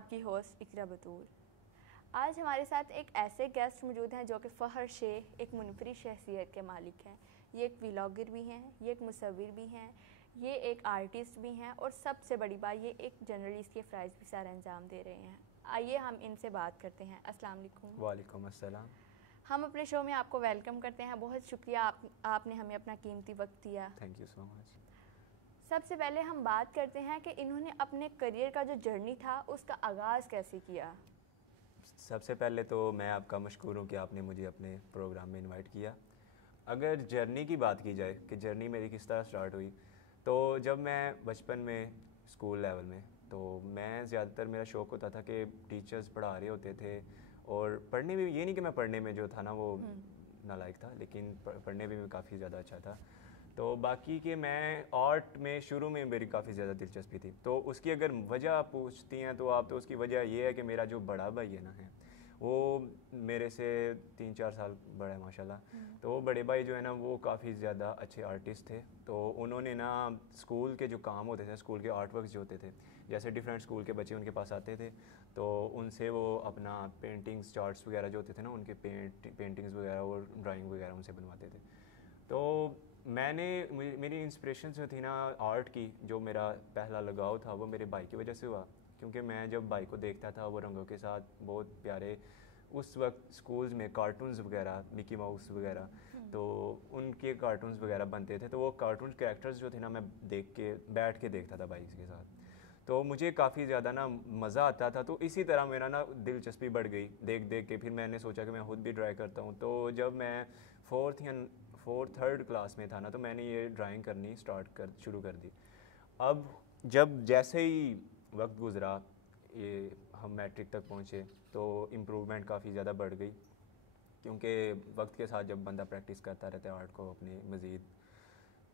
آپ کی ہوسٹ اقرا بطور۔ آج ہمارے ساتھ ایک ایسے گیسٹ موجود ہیں جو کہ فخر سے ایک منفرد شخصیت کے مالک ہیں۔ یہ ایک ولاگر بھی ہیں، یہ ایک مصور بھی ہیں، یہ ایک آرٹسٹ بھی ہیں، اور سب سے بڑی بات یہ ایک جرنلسٹ کے فرائض بھی سر انجام دے رہے ہیں۔ آئیے ہم ان سے بات کرتے ہیں۔ السلام علیکم۔ وعلیکم السلام۔ ہم اپنے شو میں آپ کو ویلکم کرتے ہیں، بہت شکریہ آپ نے ہمیں اپنا قیمتی وقت دیا۔ تھینک یو سو مچ۔ سب سے پہلے ہم بات کرتے ہیں کہ انہوں نے اپنے کریئر کا جو جرنی تھا اس کا آغاز کیسے کیا؟ سب سے پہلے تو میں آپ کا مشکور ہوں کہ آپ نے مجھے اپنے پروگرام میں انوائٹ کیا۔ اگر جرنی کی بات کی جائے کہ جرنی میری کس طرح سٹارٹ ہوئی، تو جب میں بچپن میں اسکول لیول میں، تو میں زیادہ تر میرا شوق ہوتا تھا کہ ٹیچرز پڑھا رہے ہوتے تھے، اور پڑھنے میں یہ نہیں کہ میں پڑھنے میں جو تھا نا وہ نالائق تھا، لیکن پڑھنے میں کافی زیادہ اچھا تھا۔ تو باقی کہ میں آرٹ میں شروع میں میری کافی زیادہ دلچسپی تھی، تو اس کی اگر وجہ پوچھتی ہیں تو آپ، تو اس کی وجہ یہ ہے کہ میرا جو بڑا بھائی ہے نا وہ میرے سے 3-4 سال بڑا ہے ماشاءاللہ۔ تو وہ بڑے بھائی جو ہے نا وہ کافی زیادہ اچھے آرٹسٹ تھے، تو انہوں نے نا اسکول کے جو کام ہوتے تھے، اسکول کے آرٹ ورکس جو ہوتے تھے، جیسے ڈفرینٹ اسکول کے بچے ان کے پاس آتے تھے، تو ان سے وہ اپنا پینٹنگس چارٹس وغیرہ جو ہوتے تھے نا ان کے پینٹنگس وغیرہ اور ڈرائنگ وغیرہ ان سے بنواتے تھے۔ تو میں نے، میری انسپریشن جو تھی نا آرٹ کی، جو میرا پہلا لگاؤ تھا وہ میرے بھائی کی وجہ سے ہوا، کیونکہ میں جب بھائی کو دیکھتا تھا وہ رنگوں کے ساتھ بہت پیارے، اس وقت اسکولز میں کارٹونز وغیرہ، مکی ماؤس وغیرہ، تو ان کے کارٹونز وغیرہ بنتے تھے، تو وہ کارٹون کریکٹرز جو تھے نا میں بیٹھ کے دیکھتا تھا بھائی کے ساتھ، تو مجھے کافی زیادہ نا مزہ آتا تھا۔ تو اسی طرح میرا نا دلچسپی بڑھ گئی دیکھ کے، پھر میں نے سوچا کہ میں خود بھی ڈرائی کرتا ہوں۔ تو جب میں 3rd کلاس میں تھا نا، تو میں نے یہ ڈرائنگ کرنی شروع کر دی۔ اب جب جیسے ہی وقت گزرا، یہ ہم میٹرک تک پہنچے، تو امپروومنٹ کافی زیادہ بڑھ گئی، کیونکہ وقت کے ساتھ جب بندہ پریکٹس کرتا رہتا ہے آرٹ کو اپنے مزید،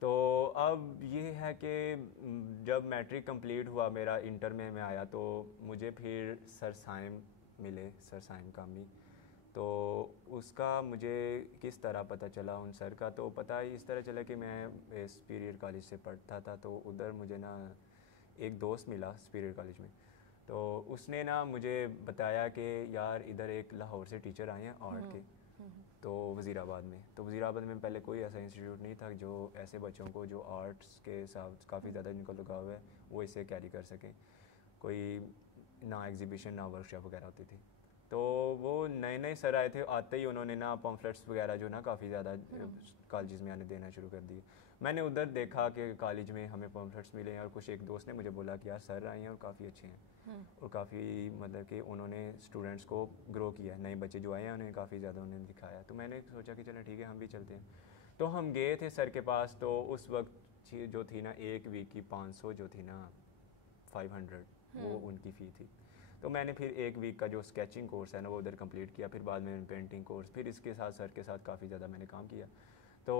تو اب یہ ہے کہ جب میٹرک کمپلیٹ ہوا میرا، انٹر میں آیا، تو مجھے پھر سر سائم ملے، سر سائم کامی، تو اس کا مجھے کس طرح پتہ چلا ان سر کا، تو پتہ اس طرح چلا کہ میں سپیریئر کالج سے پڑھتا تھا، تو ادھر مجھے نا ایک دوست ملا سپیریئر کالج میں، تو اس نے نا مجھے بتایا کہ یار ادھر ایک لاہور سے ٹیچر آئے ہیں آرٹ کے، تو وزیر آباد میں، تو وزیر آباد میں پہلے کوئی ایسا انسٹیٹیوٹ نہیں تھا جو ایسے بچوں کو جو آرٹس کے ساتھ کافی زیادہ جن کو لگاؤ ہے وہ اسے کیری کر سکیں، کوئی نہ ایگزیبیشن نہ ورکشاپ وغیرہ ہوتی تھی۔ تو وہ نئے سر آئے تھے، آتے ہی انہوں نے نا پمفلیٹس وغیرہ جو نا کافی زیادہ کالجز میں آنے دینا شروع کر دی۔ میں نے ادھر دیکھا کہ کالج میں ہمیں پمفلیٹس ملے ہیں، اور کچھ ایک دوست نے مجھے بولا کہ یار سر آئے ہیں اور کافی اچھے ہیں، اور کافی مطلب کہ انہوں نے اسٹوڈنٹس کو گرو کیا ہے، نئے بچے جو آئے ہیں انہیں کافی زیادہ انہوں نے دکھایا۔ تو میں نے سوچا کہ چلیں ٹھیک ہے ہم بھی چلتے ہیں، تو ہم گئے تھے سر کے پاس۔ تو اس وقت جو تھی نا ایک ویک کی 500 جو تھی نا 500 وہ ان کی فی تھی۔ تو میں نے پھر ایک ویک کا جو اسکیچنگ کورس ہے نا وہ ادھر کمپلیٹ کیا، پھر بعد میں پینٹنگ کورس، پھر اس کے ساتھ سر کے ساتھ کافی زیادہ میں نے کام کیا۔ تو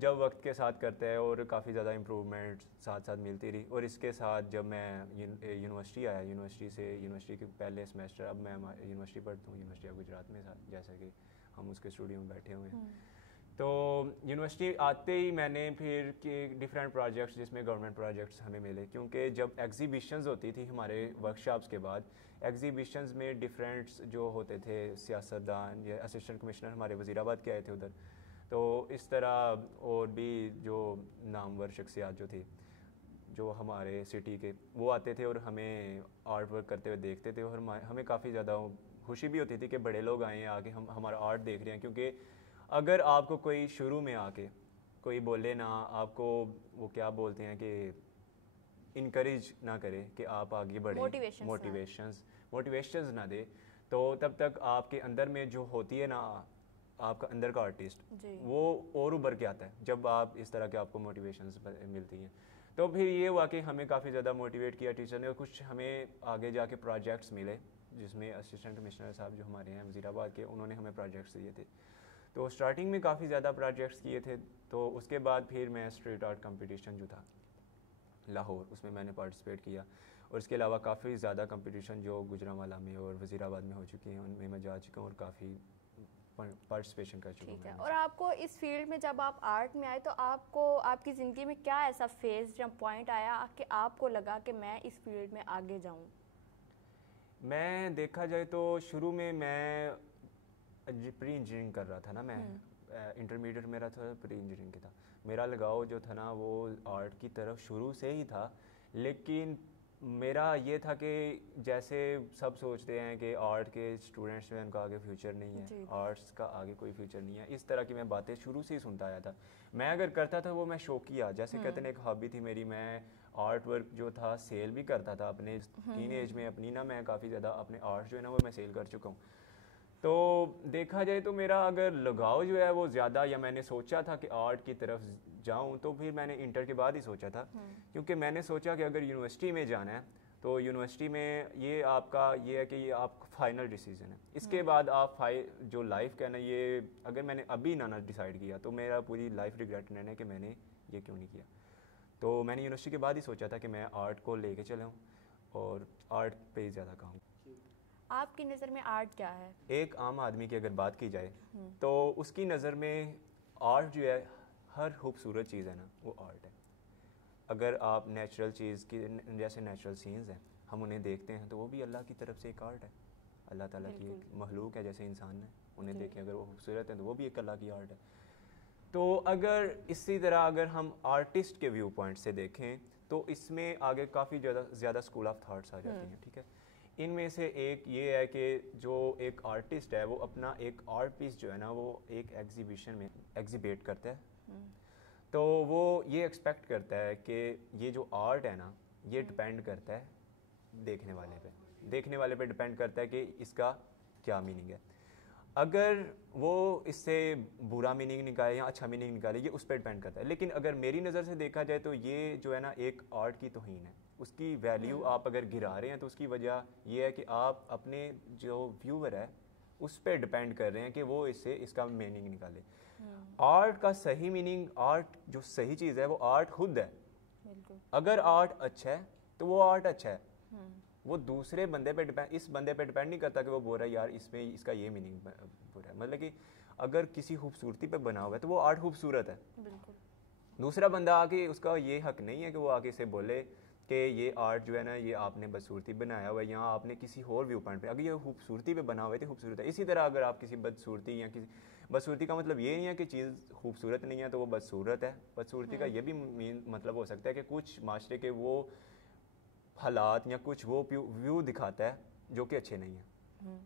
جب وقت کے ساتھ کرتے ہیں اور کافی زیادہ امپروومنٹ ساتھ ملتی رہی، اور اس کے ساتھ جب میں یونیورسٹی آیا، یونیورسٹی کے پہلے سمیسٹر، اب میں یونیورسٹی پڑھتا ہوں، یونیورسٹی آف گجرات میں، جیسا کہ ہم اس کے اسٹوڈیو میں بیٹھے ہوئے ہیں۔ تو یونیورسٹی آتے ہی میں نے پھر ڈفرینٹ پروجیکٹس، جس میں گورنمنٹ پروجیکٹس ہمیں ملے، کیونکہ جب ایگزیبیشنز ہوتی تھی ہمارے ورکشاپس کے بعد، ایگزیبیشنز میں ڈفرینٹس جو ہوتے تھے سیاستدان یا اسسٹنٹ کمشنر ہمارے وزیر آباد کے آئے تھے ادھر، تو اس طرح اور بھی جو نامور شخصیات جو تھی جو ہمارے سٹی کے، وہ آتے تھے اور ہمیں آرٹ ورک کرتے ہوئے دیکھتے تھے، اور ہمیں کافی زیادہ خوشی بھی ہوتی تھی کہ بڑے لوگ آئے ہیں آگے، ہم ہمارا آرٹ دیکھ رہے ہیں۔ کیونکہ اگر آپ کو کوئی شروع میں آ کے کوئی بولے نا، آپ کو وہ کیا بولتے ہیں کہ انکریج نہ کرے کہ آپ آگے بڑھیں، موٹیویشنز نہ دے، تو تب تک آپ کے اندر میں جو ہوتی ہے نا آپ کا اندر کا آرٹسٹ، وہ اور ابھر کے آتا ہے جب آپ اس طرح کے آپ کو موٹیویشنز ملتی ہیں۔ تو پھر یہ ہوا کہ ہمیں کافی زیادہ موٹیویٹ کیا ٹیچر نے، اور کچھ ہمیں آگے جا کے پروجیکٹس ملے، جس میں اسسٹنٹ کمشنر صاحب جو ہمارے ہیں وزیر آباد کے، انہوں نے ہمیں پروجیکٹس دیے تھے۔ تو اسٹارٹنگ میں کافی زیادہ پروجیکٹس کیے تھے، تو اس کے بعد پھر میں اسٹریٹ آرٹ کمپٹیشن جو تھا لاہور، اس میں میں نے پارٹیسپیٹ کیا، اور اس کے علاوہ کافی زیادہ کمپٹیشن جو گوجرانوالہ میں اور وزیر آباد میں ہو چکی ہیں، ان میں میں جا چکا ہوں اور کافی پارٹیسپیشن کر چکا ہوں۔ ٹھیک ہے، اور آپ کو اس فیلڈ میں جب آپ آرٹ میں آئے تو آپ کو آپ کی زندگی میں کیا ایسا فیز یا پوائنٹ آیا کہ آپ کو لگا کہ میں اس فیلڈ میں آگے جاؤں؟ میں دیکھا جائے تو شروع میں پری انجینئرنگ کر رہا تھا نا، میں انٹرمیڈیٹ میرا تھا پری انجینئرنگ کا تھا. میرا لگاؤ جو تھا نا وہ آرٹ کی طرف شروع سے ہی تھا. لیکن میرا یہ تھا کہ جیسے سب سوچتے ہیں کہ آرٹ کے اسٹوڈنٹس میں ان کا آگے فیوچر نہیں ہے، آرٹس کا آگے کوئی فیوچر نہیں ہے، اس طرح کی میں باتیں شروع سے ہی سنتا آیا تھا. میں اگر کرتا تھا وہ میں شوقیہ، جیسے کہتے ہیں ایک ہابی تھی میری، میں آرٹ ورک جو تھا سیل بھی کرتا تھا اپنے ٹین ایج میں اپنی نا. میں کافی زیادہ اپنے آرٹ جو ہے نا وہ میں سیل کر چکا ہوں. تو دیکھا جائے تو میرا اگر لگاؤ جو ہے وہ زیادہ، یا میں نے سوچا تھا کہ آرٹ کی طرف جاؤں تو پھر میں نے انٹر کے بعد ہی سوچا تھا. کیونکہ میں نے سوچا کہ اگر یونیورسٹی میں جانا ہے تو یونیورسٹی میں یہ آپ کا یہ ہے کہ یہ آپ کا فائنل ڈیسیژن ہے. اس کے بعد آپ جو لائف کا ہے نا، یہ اگر میں نے ابھی نہ ڈیسائیڈ کیا تو میرا پوری لائف ریگریٹ رہنا ہے کہ میں نے یہ کیوں نہیں کیا. تو میں نے یونیورسٹی کے بعد ہی سوچا تھا کہ میں آرٹ کو لے کے چلا ہوں اور آرٹ پہ ہی زیادہ کہوں. آپ کی نظر میں آرٹ کیا ہے؟ ایک عام آدمی کی اگر بات کی جائے تو اس کی نظر میں آرٹ جو ہے ہر خوبصورت چیز ہے نا وہ آرٹ ہے. اگر آپ نیچرل چیز کی جیسے نیچرل سینز ہیں ہم انہیں دیکھتے ہیں تو وہ بھی اللہ کی طرف سے ایک آرٹ ہے. اللہ تعالیٰ کی ایک مخلوق ہے جیسے انسان ہے، انہیں دیکھیں اگر وہ خوبصورت ہیں تو وہ بھی ایک اللہ کی آرٹ ہے. تو اگر اسی طرح اگر ہم آرٹسٹ کے ویو پوائنٹ سے دیکھیں تو اس میں آگے کافی زیادہ اسکول آف تھاٹس آ جاتی ہیں. ٹھیک ہے، ان میں سے ایک یہ ہے کہ جو ایک آرٹسٹ ہے وہ اپنا ایک آرٹ پیس جو ہے نا وہ ایک ایگزیبیشن میں ایگزیبیٹ کرتا ہے. تو وہ یہ ایکسپیکٹ کرتا ہے کہ یہ جو آرٹ ہے نا یہ ڈپینڈ کرتا ہے دیکھنے والے پہ ڈپینڈ کرتا ہے کہ اس کا کیا میننگ ہے. اگر وہ اس سے برا میننگ نکالے یا اچھا میننگ نکالے یہ اس پہ ڈپینڈ کرتا ہے. لیکن اگر میری نظر سے دیکھا جائے تو یہ جو ہے نا ایک آرٹ کی توہین ہے. اس کی ویلیو آپ اگر گرا رہے ہیں تو اس کی وجہ یہ ہے کہ آپ اپنے جو ویور ہے اس پہ ڈپینڈ کر رہے ہیں کہ وہ اس کا میننگ نکالے. آرٹ کا صحیح میننگ، آرٹ جو صحیح چیز ہے وہ آرٹ خود ہے. اگر آرٹ اچھا ہے تو وہ آرٹ اچھا ہے. وہ دوسرے بندے پہ اس بندے پہ ڈپینڈ نہیں کرتا کہ وہ بول رہا ہے یار اس میں اس کا یہ میننگ برا ہے. مطلب کہ اگر کسی خوبصورتی پہ بنا ہوا ہے تو وہ آرٹ خوبصورت ہے. دوسرا بندہ آ کے اس کا یہ حق نہیں ہے کہ وہ آ کے اسے بولے کہ یہ آرٹ جو ہے نا یہ آپ نے بدصورتی بنایا ہوا ہے یا آپ نے کسی اور ویو پوائنٹ پہ، اگر یہ خوبصورتی پہ بنا ہوا ہے تو خوبصورت ہے. اسی طرح اگر آپ کسی بدصورتی یا کسی بدصورتی کا مطلب یہ نہیں ہے کہ چیز خوبصورت نہیں ہے تو وہ بدصورت ہے. بدصورتی کا یہ بھی مطلب ہو سکتا ہے کہ کچھ معاشرے کے وہ حالات یا کچھ وہ ویو دکھاتا ہے جو کہ اچھے نہیں ہیں.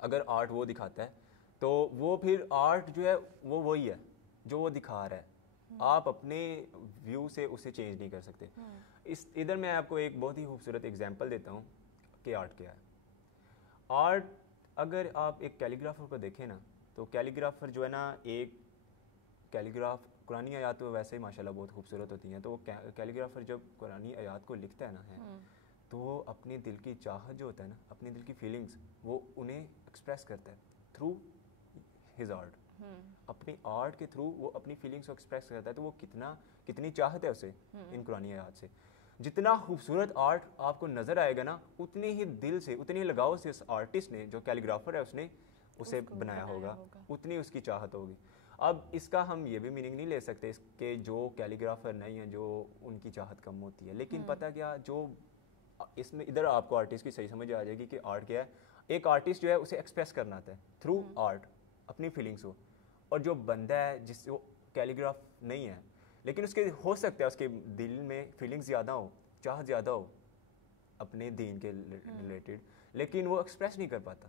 اگر آرٹ وہ دکھاتا ہے تو وہ پھر آرٹ جو ہے وہ وہی ہے جو وہ دکھا رہا ہے. آپ اپنے ویو سے اسے چینج نہیں کر سکتے. ادھر میں آپ کو ایک بہت ہی خوبصورت اگزامپل دیتا ہوں کہ آرٹ کیا ہے. آرٹ اگر آپ ایک کیلیگرافر کو دیکھیں نا تو کیلیگرافر جو ہے نا ایک قرآنی آیات تو ویسے ہی ماشاءاللہ بہت خوبصورت ہوتی ہیں. تو وہ کیلیگرافر جب قرآنی آیات کو لکھتا ہے نا تو وہ اپنے دل کی چاہت جو ہوتا ہے نا، اپنے دل کی فیلنگز وہ انہیں ایکسپریس کرتا ہے تھرو ہز آرٹ. اپنی آرٹ کے تھرو وہ اپنی فیلنگس کو ایکسپریس کرتا ہے. تو وہ کتنی چاہت ہے اسے ان قرآنی آیات سے. جتنا خوبصورت آرٹ آپ کو نظر آئے گا نا اتنے ہی دل سے اتنے ہی لگاؤ سے اس آرٹسٹ نے جو کیلیگرافر ہے اس نے اسے بنایا ہوگا، اتنی اس کی چاہت ہوگی. اب اس کا ہم یہ بھی میننگ نہیں لے سکتے اس کے جو کیلیگرافر نہیں ہیں جو ان کی چاہت کم ہوتی ہے. لیکن پتہ کیا، جو اس میں ادھر آپ کو آرٹسٹ کی صحیح سمجھ آ جائے گی کہ آرٹ کیا ہے. ایک آرٹسٹ جو ہے اسے ایکسپریس کرنا آتا ہے تھرو آرٹ اپنی فیلنگس کو. اور جو بندہ ہے جس سے وہ کیلیگراف نہیں ہے لیکن اس کے ہو سکتا ہے اس کے دل میں فیلنگس زیادہ ہو، چاہت زیادہ ہو اپنے دین کے ریلیٹڈ، لیکن وہ ایکسپریس نہیں کر پاتا.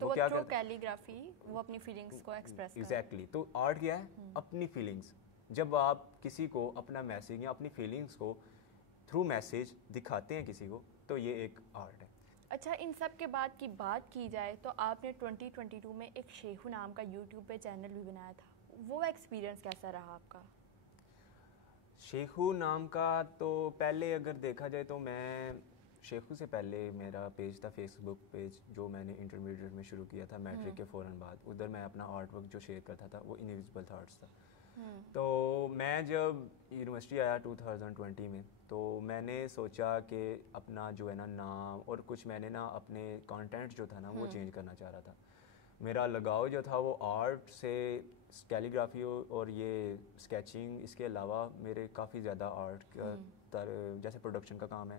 تو وہ کیا کرتا ہے؟ کیلیگرافی وہ اپنی فیلنگس کو ایکسپریس کرتا ہے. ایگزیکٹلی. تو آرٹ کیا ہے؟ اپنی فیلنگس. جب آپ کسی کو اپنا میسیج یا اپنی فیلنگس کو تھرو میسیج دکھاتے ہیں کسی کو تو یہ ایک آرٹ ہے. اچھا، ان سب کے بعد کی بات کی جائے تو آپ نے 2022 میں ایک شیخو نام کا یوٹیوب پہ چینل بھی بنایا تھا. وہ ایکسپیرینس کیسا رہا آپ کا؟ شیخو نام کا تو پہلے اگر دیکھا جائے تو میں شیخو سے پہلے میرا پیج تھا فیس بک پیج جو میں نے انٹرمیڈیٹ میں شروع کیا تھا میٹرک کے فوراً بعد. ادھر میں اپنا آرٹ ورک جو شیئر کرتا تھا وہ انویزیبل تھاٹس تھا. تو میں جب یونیورسٹی آیا 2020 میں تو میں نے سوچا کہ اپنا جو ہے نا نام اور کچھ میں نے نا اپنے کانٹینٹ جو تھا نا وہ چینج کرنا چاہ رہا تھا. میرا لگاؤ جو تھا وہ آرٹ سے کیلیگرافی اور یہ اسکیچنگ، اس کے علاوہ میرے کافی زیادہ آرٹ کا جیسے پروڈکشن کا کام ہے